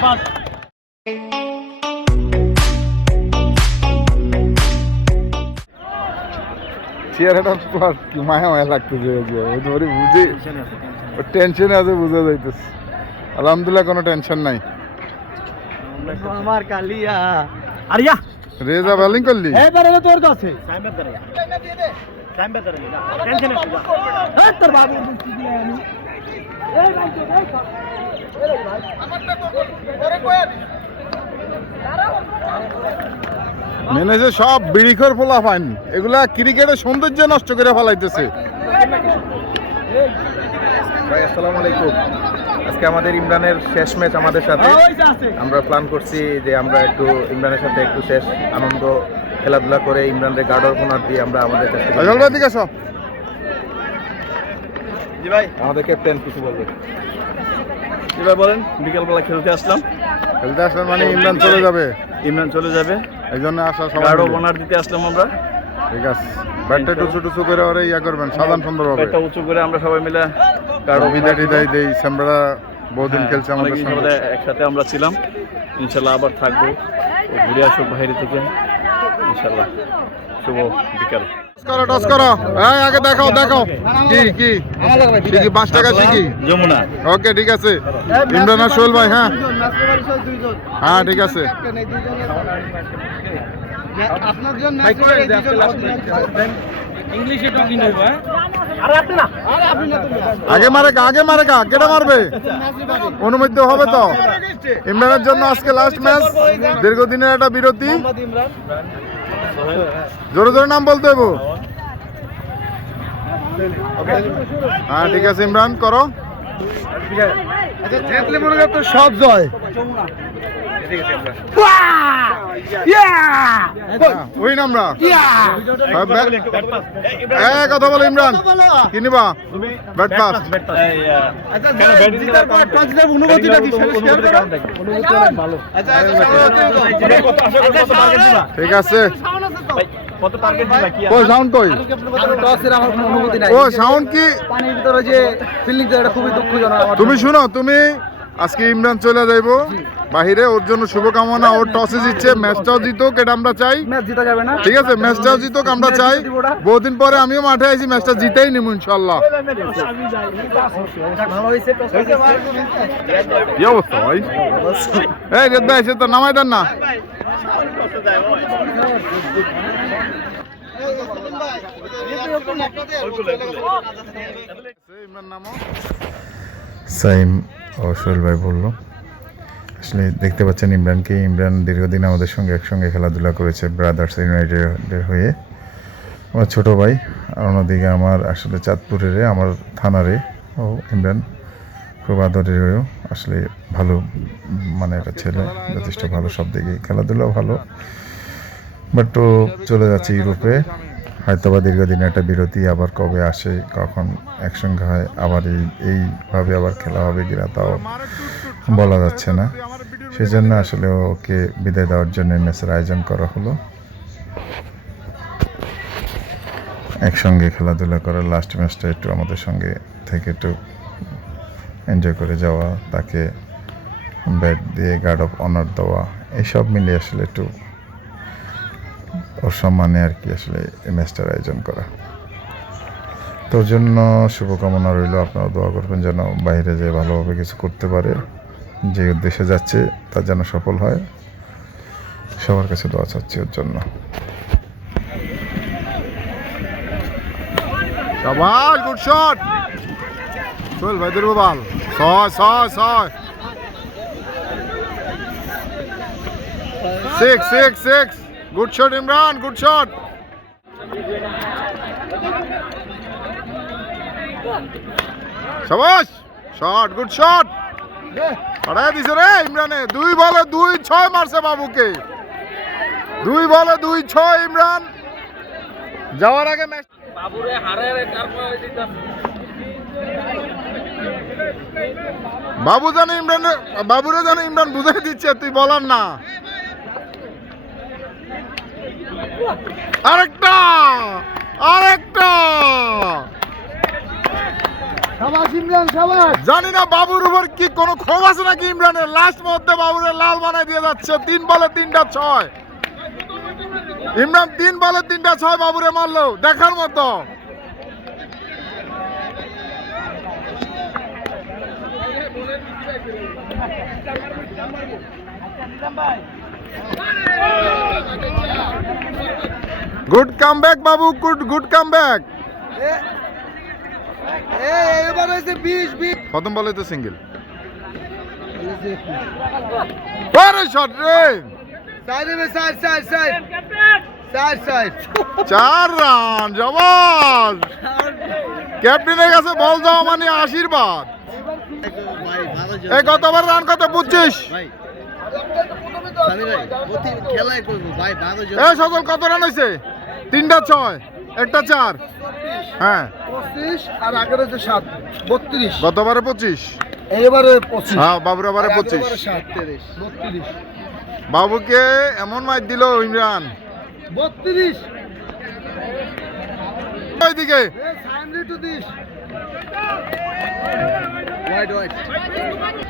চেহারাটা কি মায়া মায়া লাগতেছে, বুঝি টেনশনে আছে, বুঝা যাইতেছে। আলহামদুলিল্লাহ কোনো টেনশন নাই। আমার কালিয়া আরিয়া রেজা বোলিং করলি এবারে তোর কাছে সাইমে ধরে টেনশন আছে যা তোর বাবু বুঝি দিয়ে আমি এই ভাই তো ভাই আমারটা তো পরে কই মেনেছে সব বিড়িখোর পোলা ফাইন, এগুলা ক্রিকেটের সৌন্দর্য নষ্ট করে ফেলাইতেছে। ভাই আসসালামু আলাইকুম। আজকে আমাদের ইমরানের শেষ ম্যাচ আমাদের সাথে। আমরা প্ল্যান করছি যে আমরা একটু ইমরানের সাথে একটু শেষ আনন্দ খেলাধুলা করে ইমরানের গার্ড অফ দিয়ে আমরা আমাদের জি ভাই আমাদের ক্যাপ্টেন কিছু বলবেন। জি ভাই বলেন। বিকেলবেলা খেলতে আসলাম মানে ইমরান চলে যাবে, এই জন্য আসা, গার্ড অফ দিতে আসলাম আমরা। ঠিক আছে, ব্যাটটা একটু ছোট করে ওরে ইয়া করবেন, সাধারণ সুন্দরভাবে ব্যাটটা উঁচু করে আমরা সবাই মিলে গার্ড অফ বিদায় দেই। সামরা বহুদিন খেলছে আমাদের সঙ্গে, একসাথে আমরা ছিলাম। ইনশাল্লাহ আবার থাকবো, ঘুরে আসুক বাইরে থেকে ইনশাল্লাহ। শুভ বিকাল। টস করো আগে দেখাও কি 5 টাকা শিখি যমুনা। ওকে ঠিক আছে, ইমরান আর সোহেল ভাই। হ্যাঁ ঠিক আছে। আগে মারে কেটা মারবে অনুমতি হবে তো। ইমরানের জন্য আজকে লাস্ট ম্যাচ, দীর্ঘদিনের একটা বিরতি। জোরে জোরে নাম বলতে হবে। হ্যাঁ ঠিক আছে, ইমরান করো। সব জয় ওই নামরা কথা বলো। ইমরান কি নিবা? Bat pass. ঠিক আছে। সাউন্ড কই? ও সাউন্ড কি? পানির ভিতরে যে ফিল্ডিং এটা খুবই দুঃখজনক। তুমি শুনো, তুমি আজকে ইমরান চলে যাইবো বাহিরে, ওর জন্য শুভকামনা। ওর টসে জিতছে, ম্যাচটাও জিতুক, এটা আমরা চাই। ম্যাচ জিতা যাবে না, ঠিক আছে, ম্যাচটাও জিতুক আমরা চাই। বহুদিন পরে আমিও মাঠে আইছি, ম্যাচটা জিতেই নিব ইনশাআল্লাহ। কি অবস্থা ভাই? এই রেদ ভাই সে তো নামাই দেন না। সাইম ও সোহেল ভাই বলল, আসলে দেখতে পাচ্ছেন ইমরানকে। ইমরান দীর্ঘদিন আমাদের সঙ্গে একসঙ্গে খেলাধুলা করেছে ব্রাদার্স ইউনাইটেডের হয়ে। আমার ছোটো ভাই, আর অন্যদিকে আমার আসলে চাঁদপুরের আমার থানারে। ও ইমরান খুব আদরেরও, আসলে ভালো মানে একটা ছেলে, যথেষ্ট ভালো সব দিকে, খেলাধুলাও ভালো। বাট ও চলে যাচ্ছে ইউরোপে, হয়তোবা দীর্ঘদিন একটা বিরতি, আবার কবে আসে, কখন একসঙ্গে হয়, আবার এইভাবে আবার খেলা হবে কিনা তাও বলা যাচ্ছে না। সেজন্য আসলে ওকে বিদায় দেওয়ার জন্য ম্যাচের আয়োজন করা হলো, একসঙ্গে খেলাধুলা করার। লাস্ট ম্যাচটা একটু আমাদের সঙ্গে থেকে একটু এনজয় করে যাওয়া, তাকে ব্যাট দিয়ে গার্ড অফ অনার দেওয়া, এইসব মিলিয়ে আসলে একটু ওর সম্মানে আর কি আসলে এই ম্যাচটার আয়োজন করা। তোর জন্য শুভকামনা রইল, আপনারা দোয়া করবেন যেন বাইরে যেয়ে ভালোভাবে কিছু করতে পারে, যে উদ্দেশ্যে যাচ্ছে তা যেন সফল হয়। সবার কাছে দোয়া চাচ্ছি ওর জন্য। শাবাশ, গুড শট সোহেল ভাই, ধরবো বল। 6 good shot Imran, good shot. শাবাশ, শট, গুড শট। পাঠায় দিছে রে ইমরানে। 2 বলে 2-6 মারছে বাবুকে। 2 বলে 2-6 ইমরান। যাওয়ার আগে ম্যাচ বাবুরে হারের বাবুরে জানে ইমরান বুঝাই দিচ্ছে, তুই বলার না। আরেকটা ইমরান সাবাস। জানি না বাবুর উপর কি কোনো ক্ষোভ আছে নাকি ইমরানের। লাস্ট মুহূর্তে বাবুরে লাল বানাই দিয়ে যাচ্ছে। 3 বলে 3টা 6। ইমরান 3 বলে 3টা 6 বাবুরে মারলো, দেখার মতো। গুড কামব্যাক বাবু, গুড কামব্যাক। এবার হয়েছে 20 প্রথম বলে তো সিঙ্গেল। আরে শট রে, 4 রান জবাব। ক্যাপ্টেনের কাছে বল যাওয়া মানে আশীর্বাদ। এই গতবার রান কত 25? এই সজল কত রান হয়েছে? 3টা 6, একটা 4। হ্যাঁ 25 আর আগের হচ্ছে 7, 32। গতবারে 25। এইবারে 25। হ্যাঁ বাবুর আবারে 25। 32। বাবুকে এমন মাইর দিল ইমরান। 32। ওইদিকে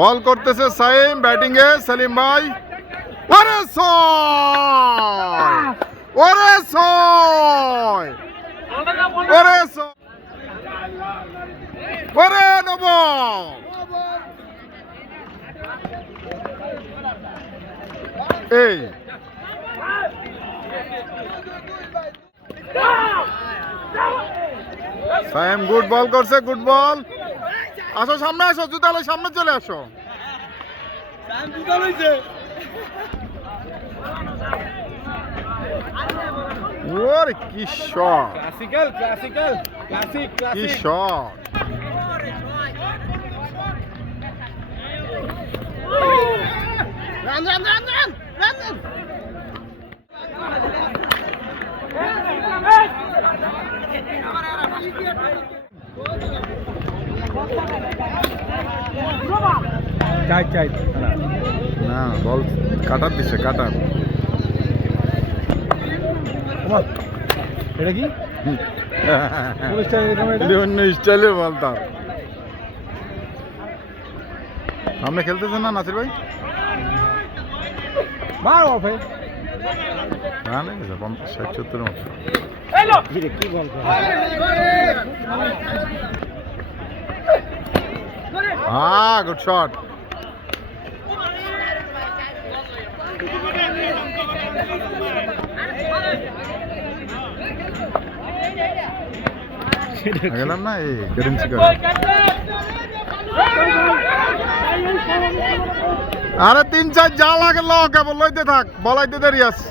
বল করতেছে সাইম, ব্যাটিং এ সেলিম ভাই। ওরে ছয়, ওরে ছয়, ওরে ছয়, ওরে নব। এই সাইম গুড বল করছে, গুড বল। আসো সামনে আসো, জুতালে সামনে চলে আসো। ওরে কি শট, কি শট। না বল কাটার দিছে, কাটার। এটা কি অন্য স্টাইলে বল তার। সামনে খেলতেছেন না নাসির ভাই? রান হয়ে গেছে 50, 60, 70 মতো। হ্যাঁ গুড শট। গেলাম না এই কেরেন্সি করে। আরে 3-4 যা লাগে ল, কেবল লইতে থাক, বলাইতে দেরি আছে।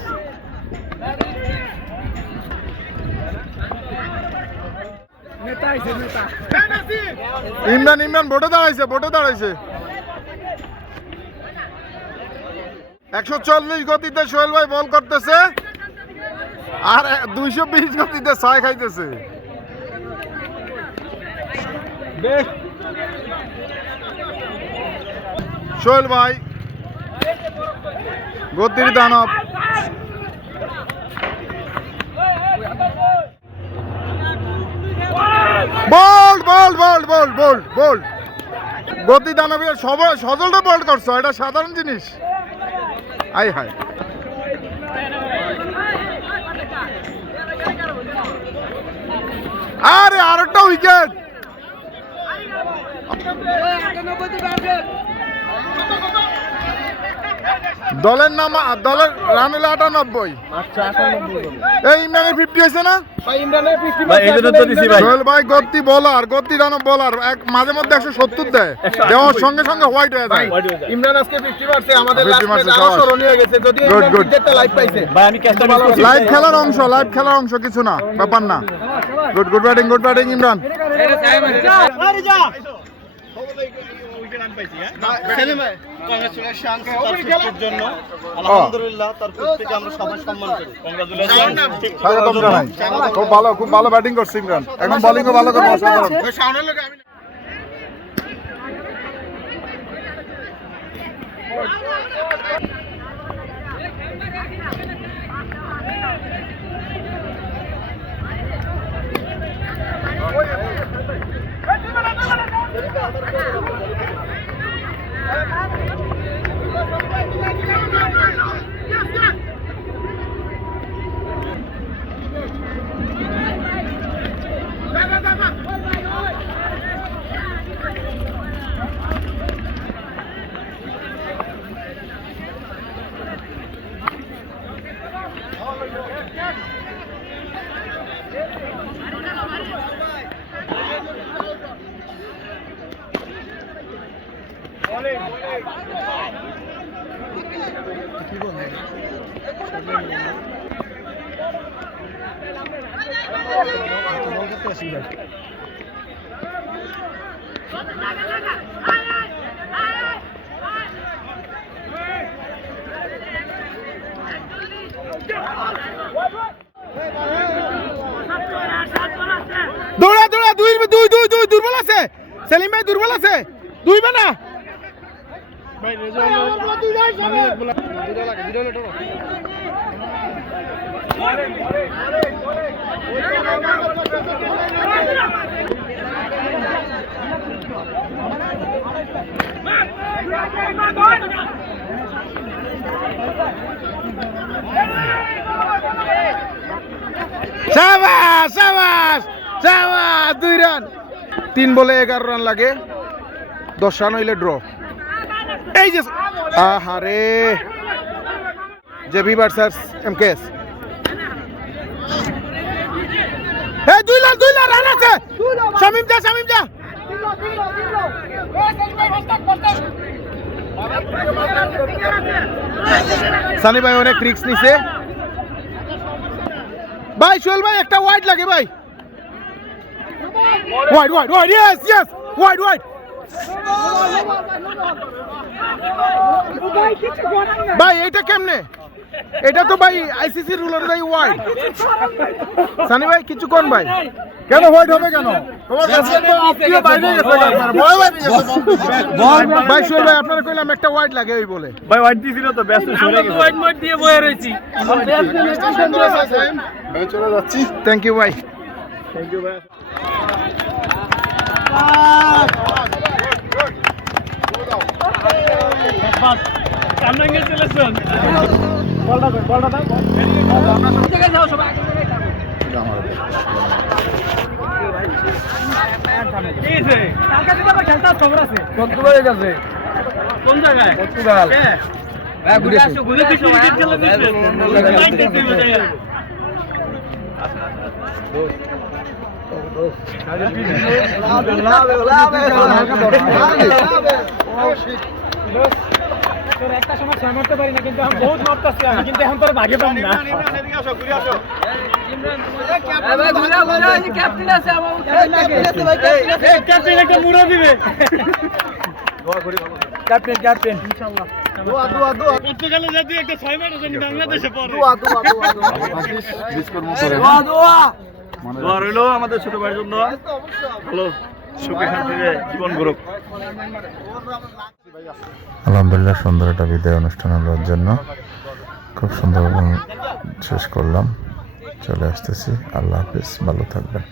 ইমরান বোটে দাঁড়াইছে, বোটে দাঁড়াইছে। 140 গতিতে সোহেল ভাই বল করতেছে, আর 220 গতিতে 6 খাইতেছে। সোহেল ভাই গতির দানব। বল বল বল বল বল বল। গতি দানবের সজলটা বল করছো, এটা সাধারণ জিনিস। আই হাই, আরে আরেকটা উইকেট। দলের নাম, দলের রান হলো 98। আচ্ছা 98। এই ইমরানের 50 হয়েছে না? ভাই ইমরানের 50 ভাই, এই জন্য তো দিছি ভাই। সোহেল ভাই গতি বলার, গতি রানব বলার, এক মাঝে মধ্যে 170 দেয়, দেওয়ার সঙ্গে সঙ্গে হোয়াইট হয়ে যায়। ইমরান আজকে 50 মারছে, আমাদের 50 লাস্ট ম্যাচ মারছে, আরো সবাই। স্মরণীয় হয়ে গেছে। যদি Good, ইমরান good. ক্রিকেটটা লাইভ পাইছে ভাই আমি ক্যাচটা মিস করছি। লাইভ খেলার অংশ, লাইভ খেলার অংশ, কিছু না, ব্যাপার না। Good good batting, good batting Imran. আরে যা আলহামদুলিল্লাহ, তার প্রত্যেকে আমরা সবাই সম্মান করি। স্বাগতম জানাই। খুব ভালো, খুব ভালো ব্যাটিং করছে ইমরান। এখন বোলিংও ভালো করে, অসাধারণ। দৌড়া দৌড়া দুই দুই দুই দুই দুর্বল আছে সেলিম ভাই দুর্বল আছে দুই বানা শাবাশ শাবাশ শাবাশ 2 রান 3 বলে 11 রান লাগে 10 রান হইলে ড্র এই যে আহারে জেবি ভার্সেস এমকেএস এই 2 লাখ রান আছে শামিম যা সানি ভাই অনেক রিস্ক নিছে ভাই সোহেল ভাই একটা ওয়াইড লাগে ভাই ওয়াইড ইয়েস ওয়াইড ভাই এটা কেমনে এটা তো ভাই আইসিসি রুল অনুযায়ী ওয়াইড সানি ভাই কিছু কোন ভাই কেন হোয়াইট হবে কেন তোমার ব্যাটসম্যান তো আপকিও বাইরে গেছে আপনার বয় বাইরে গেছে ভাই সোহেল ভাই আপনারা কইলাম একটা ওয়াইড লাগে ওই বলে ভাই ওয়াইড দিছিল তো ব্যাটসম্যান সরে গেছে ওয়াইড মোড দিয়ে বয়ে রইছি আমি চলে যাচ্ছি থ্যাংক ইউ ভাই থ্যাংক ইউ ভাই বাস কামরাঙ্গে চলেছেন বলটা দাও জায়গায় যাও সবাই কোন জায়গায় পর্তুগাল ঘুরে আসো ঘুরে ক্রিকেট খেলা দিচ্ছেন একটা সময় ছয় মারতে পারি না কিন্তু আমি বহুত মারতেছি আমি কিন্তু এখন তোর ভাগে পাই না ক্যাপ্টেন একটা মুড়া দিবে ক্যাপ্টেন ইনশাআল্লাহ দোয়া পর্তুগালে যদি একটা 6 মার জানি বাংলাদেশে পড়ে দোয়া রইলো আমাদের ছোট ভাইয়ের জন্য ভালো সুখে শান্তিতে জীবন গড়ুক আলহামদুলিল্লাহ সুন্দর একটা বিদায় অনুষ্ঠান হলো ওর জন্য খুব সুন্দর শেষ করলাম চলে আসতেছি আল্লাহ হাফিজ ভালো থাকবেন